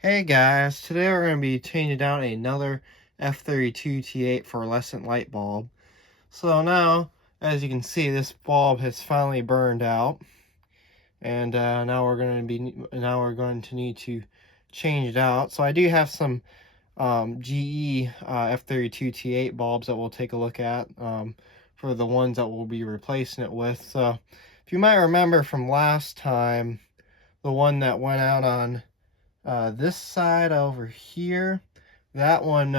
Hey guys, today we're going to be changing out another F32 T8 fluorescent light bulb. So now, as you can see, this bulb has finally burned out, and now we're going to need to change it out. So I do have some GE F32 T8 bulbs that we'll take a look at for the ones that we'll be replacing it with. So if you might remember from last time, the one that went out on this side over here, that one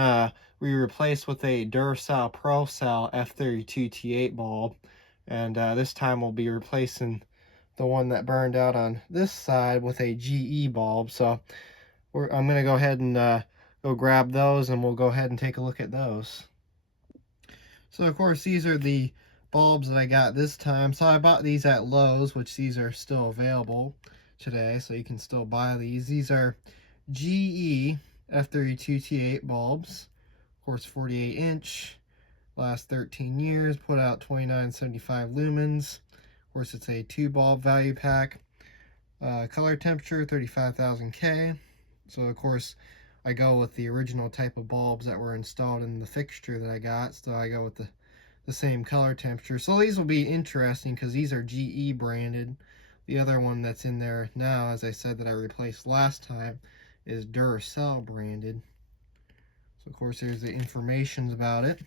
we replaced with a Duracell Pro Cell F32 T8 bulb, and this time we'll be replacing the one that burned out on this side with a GE bulb. So I'm going to go ahead and go grab those, and we'll go ahead and take a look at those. So of course these are the bulbs that I got this time. So I bought these at Lowe's, which these are still available today, so you can still buy these. These are GE F32 T8 bulbs, of course 48 inch, last 13 years, put out 2975 lumens. Of course it's a 2 bulb value pack. Color temperature 35,000 K. So of course I go with the original type of bulbs that were installed in the fixture that I got, so I go with the same color temperature. So these will be interesting because these are GE branded. The other one that's in there now, as I said, that I replaced last time, is Duracell branded. So of course there's the information about it.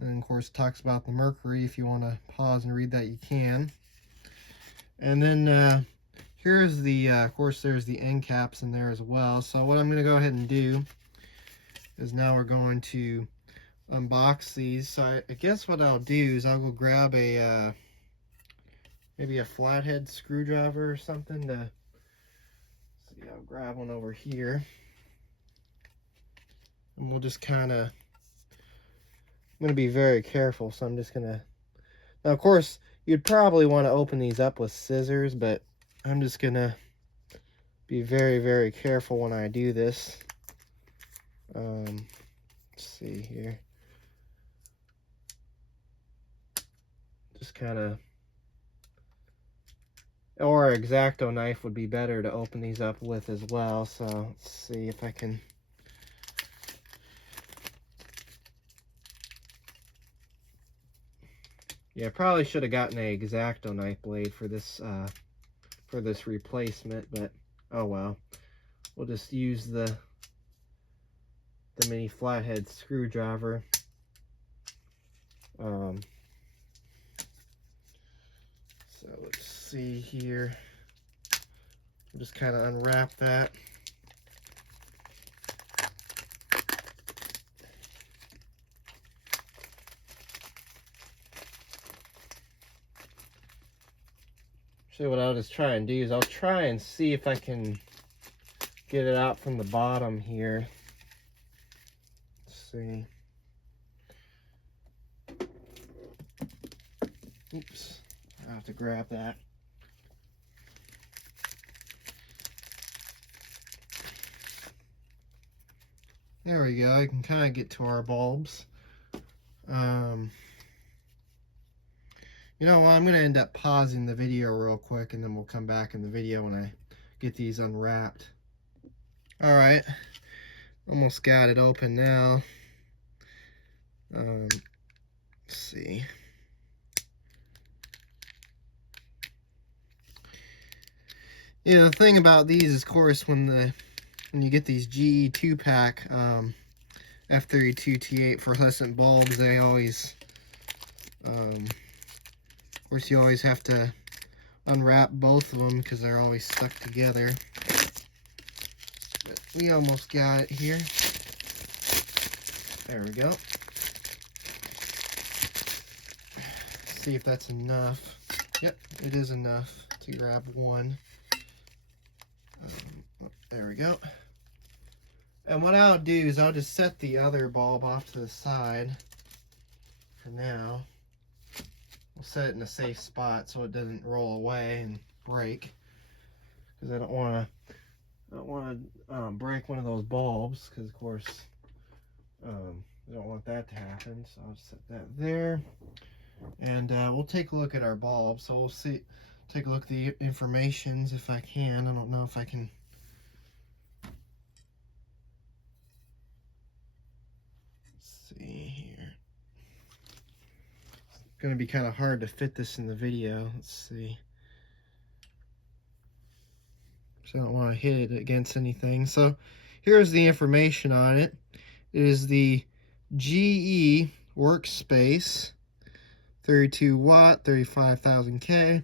And then of course it talks about the mercury. If you want to pause and read that, you can. And then here's the, of course there's the end caps in there as well. So what I'm going to go ahead and do is now we're going to unbox these. So I guess what I'll do is I'll go grab a maybe a flathead screwdriver or something to see. I'll grab one over here, and we'll just kind of, I'm going to be very careful, so I'm just going to, now of course you'd probably want to open these up with scissors, but I'm just going to be very, very careful when I do this. Let's see here. Just kind of, or an X-Acto knife would be better to open these up with as well. So let's see if I can. Yeah, I probably should have gotten a X-Acto knife blade for this replacement, but oh well. We'll just use the mini flathead screwdriver. So let's see here. I'll just kind of unwrap that. Actually, what I'll just try and do is I'll try and see if I can get it out from the bottom here. Let's see. Oops, I have to grab that. There we go. I can kind of get to our bulbs. You know what, I'm going to end up pausing the video real quick, and then we'll come back in the video when I get these unwrapped. Alright, almost got it open now. Let's see. Yeah, the thing about these is, of course, when you get these GE 2-pack F32 T8 fluorescent bulbs, they always, of course, you always have to unwrap both of them because they're always stuck together. But we almost got it here. There we go. See if that's enough. Yep, it is enough to grab one. There we go. And what I'll do is I'll just set the other bulb off to the side for now. We'll set it in a safe spot so it doesn't roll away and break, because I don't want to break one of those bulbs, because of course I don't want that to happen. So I'll set that there, and we'll take a look at our bulb. So we'll take a look at the informations if I can. I don't know if I can going to be kind of hard to fit this in the video. Let's see. So I don't want to hit it against anything. So here's the information on it. It is the GE Workspace 32 watt 35,000 K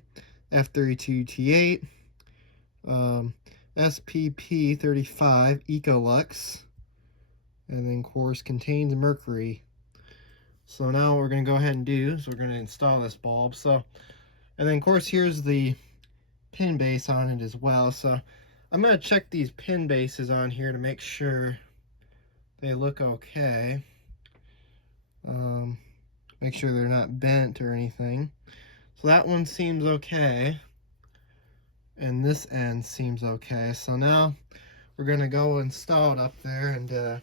F32 T8 SPP 35 Ecolux, and then of course contains mercury. So now what we're going to go ahead and do is we're going to install this bulb. So, and then of course here's the pin base on it as well. So I'm going to check these pin bases on here to make sure they look okay. Make sure they're not bent or anything. So that one seems okay, and this end seems okay. So now we're going to go install it up there, and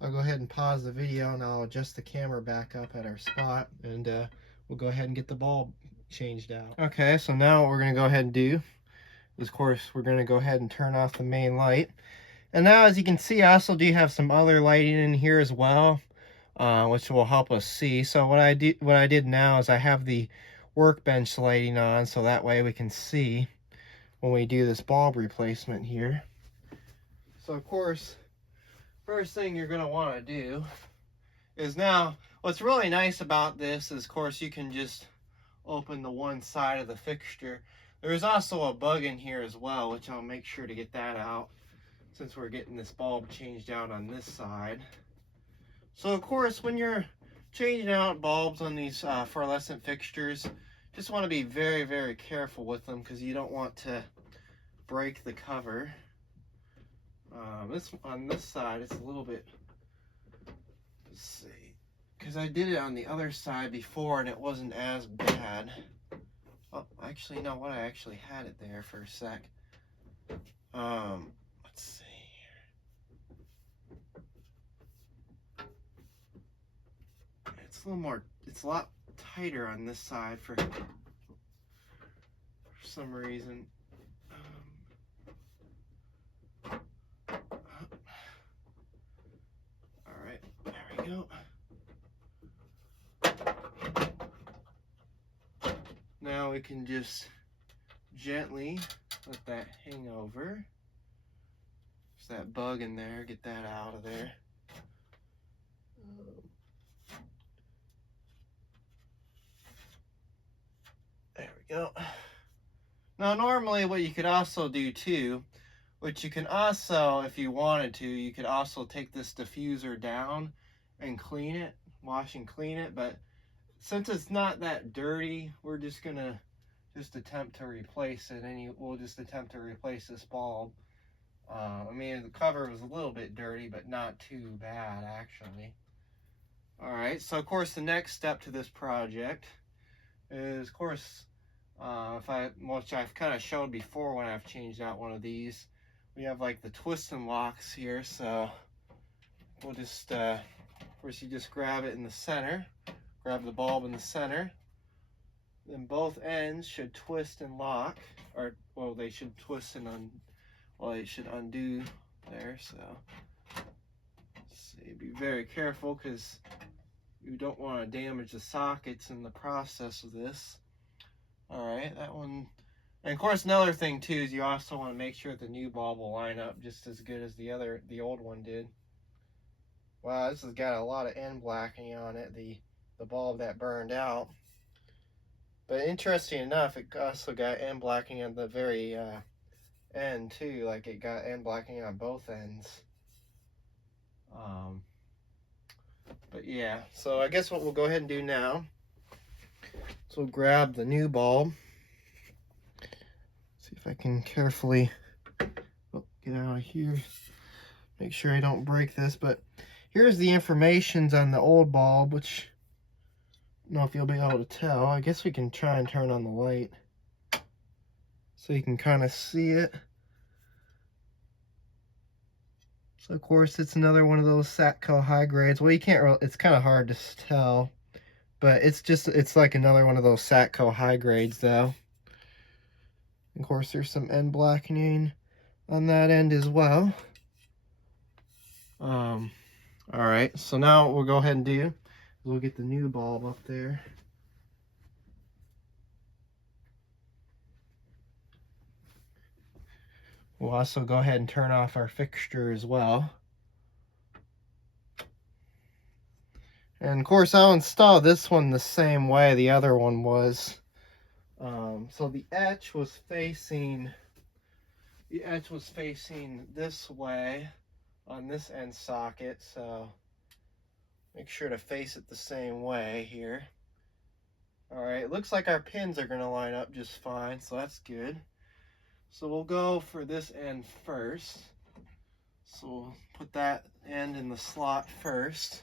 I'll go ahead and pause the video and I'll adjust the camera back up at our spot, and we'll go ahead and get the bulb changed out. Okay, so now what we're going to go ahead and do is, of course, we're going to go ahead and turn off the main light. And now, as you can see, I also do have some other lighting in here as well, which will help us see. So what I did now is I have the workbench lighting on, so that way we can see when we do this bulb replacement here. So of course, first thing you're going to want to do is, now what's really nice about this is, of course, you can just open the one side of the fixture. There's also a bug in here as well, which I'll make sure to get that out since we're getting this bulb changed out on this side. So of course, when you're changing out bulbs on these fluorescent fixtures, just want to be very, very careful with them, because you don't want to break the cover. On this side, it's a little bit, let's see, because I did it on the other side before and it wasn't as bad. Oh, actually, no, I actually had it there for a sec. Let's see here. It's a little more, it's a lot tighter on this side for some reason. All right, there we go. Now we can just gently let that hang over. There's that bug in there, get that out of there. There we go. Now normally what you could also do too, which you can also, if you wanted to, you could also take this diffuser down and clean it, wash and clean it, but since it's not that dirty, we're just gonna attempt to replace it, and we'll just attempt to replace this bulb. I mean, the cover was a little bit dirty, but not too bad actually. All right, so of course the next step to this project is, of course, which I've kind of showed before when I've changed out one of these, we have like the twist and locks here. So we'll just, of course, you just grab it in the center, grab the bulb in the center, then both ends should twist and lock, or, well, they should twist and they should undo there. So let's see, be very careful, because you don't want to damage the sockets in the process of this. All right, that one. And of course, another thing too is you also want to make sure that the new bulb will line up just as good as the old one did. Wow, this has got a lot of end blackening on it, the bulb that burned out. But interesting enough, it also got end blackening on the very end too. Like, it got end blackening on both ends. But yeah, so I guess what we'll go ahead and do now, so we'll grab the new bulb. See if I can carefully get out of here, make sure I don't break this. But here's the information on the old bulb, which I don't know if you'll be able to tell. I guess we can try and turn on the light so you can kind of see it. So of course it's another one of those Satco high grades. Well, you can't really, it's kind of hard to tell, but it's like another one of those Satco high grades though. Of course there's some end blackening on that end as well. All right, so now what we'll go ahead and do is we'll get the new bulb up there. We'll also go ahead and turn off our fixture as well. And of course, I'll install this one the same way the other one was. So the etch was facing this way on this end socket, so make sure to face it the same way here. Alright, it looks like our pins are going to line up just fine, so that's good. So we'll go for this end first. So we'll put that end in the slot first.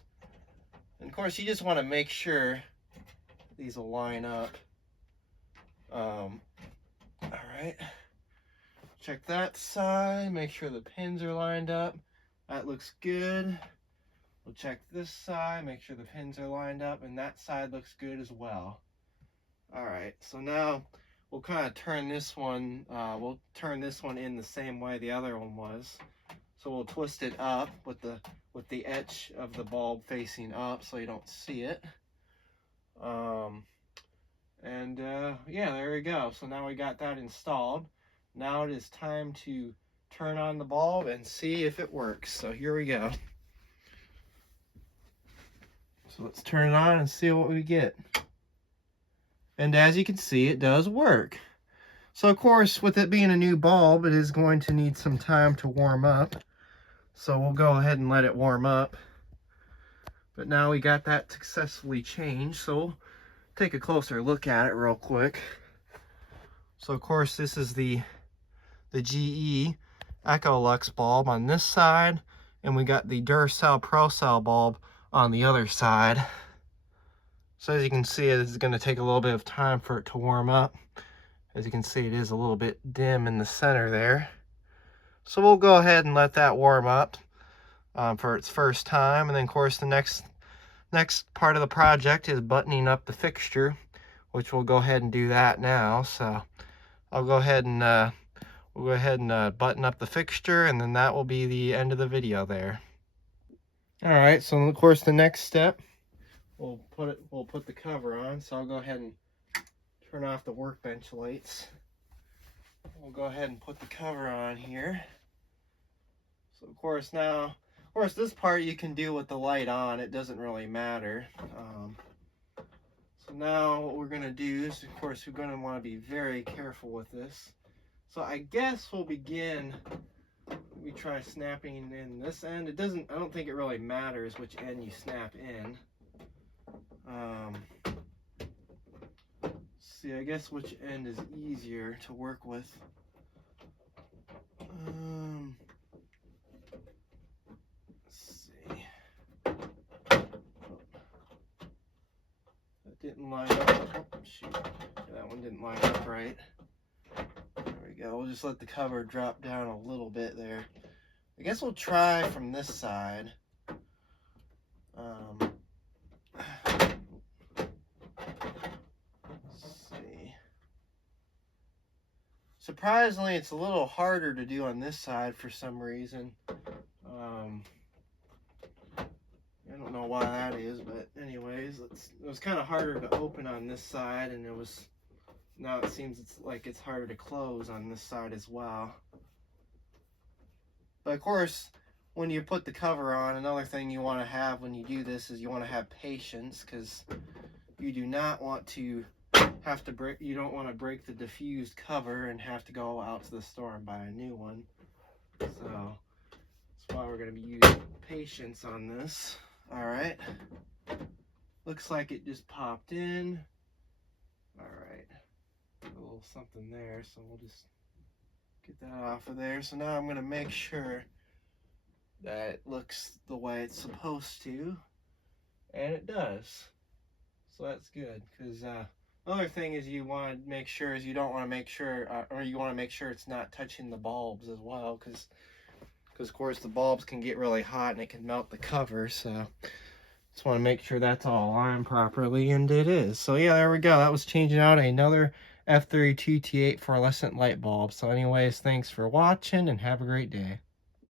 And of course, you just want to make sure these will line up. Alright, check that side, make sure the pins are lined up. That looks good. We'll check this side, make sure the pins are lined up, and that side looks good as well. Alright, so now we'll kind of turn this one, in the same way the other one was. So we'll twist it up with the edge of the bulb facing up so you don't see it. Yeah, there we go. So now we got that installed. Now it is time to turn on the bulb and see if it works. So here we go. So let's turn it on and see what we get. And as you can see, it does work. So of course, with it being a new bulb, it is going to need some time to warm up. So we'll go ahead and let it warm up. But now we got that successfully changed, so we'll take a closer look at it real quick. So of course, this is the GE Echolux bulb on this side, and we got the Duracell ProCell bulb on the other side. So as you can see, it is going to take a little bit of time for it to warm up. As you can see, it is a little bit dim in the center there. So we'll go ahead and let that warm up for its first time. And then of course the next part of the project is buttoning up the fixture, which we'll go ahead and do that now. So I'll go ahead and button up the fixture, and then that will be the end of the video there. Alright, so of course the next step, we'll put the cover on. So I'll go ahead and turn off the workbench lights. We'll go ahead and put the cover on here. So of course this part you can do with the light on. It doesn't really matter. So now what we're going to do is, of course, we're going to want to be very careful with this. So I guess we'll begin, we try snapping in this end. I don't think it really matters which end you snap in. See, I guess which end is easier to work with. Let's see. That didn't line up. Oh, shoot. That one didn't line up right. There we go. We'll just let the cover drop down a little bit there. I guess we'll try from this side. Surprisingly, it's a little harder to do on this side for some reason. I don't know why that is, but anyways, it was kind of harder to open on this side, and now it seems it's harder to close on this side as well. But of course, when you put the cover on, another thing you want to have when you do this is you want to have patience, because you do not want to you don't want to break the diffused cover and have to go out to the store and buy a new one. So that's why we're going to be using patience on this. Alright, looks like it just popped in. Alright, a little something there, so we'll just get that off of there. So now I'm going to make sure that it looks the way it's supposed to, and it does. So that's good, because another thing is you want to make sure you want to make sure it's not touching the bulbs as well, because of course the bulbs can get really hot and it can melt the cover. So just want to make sure that's all aligned properly, and it is. So yeah, there we go. That was changing out another F32 T8 fluorescent light bulb. So anyways, thanks for watching and have a great day.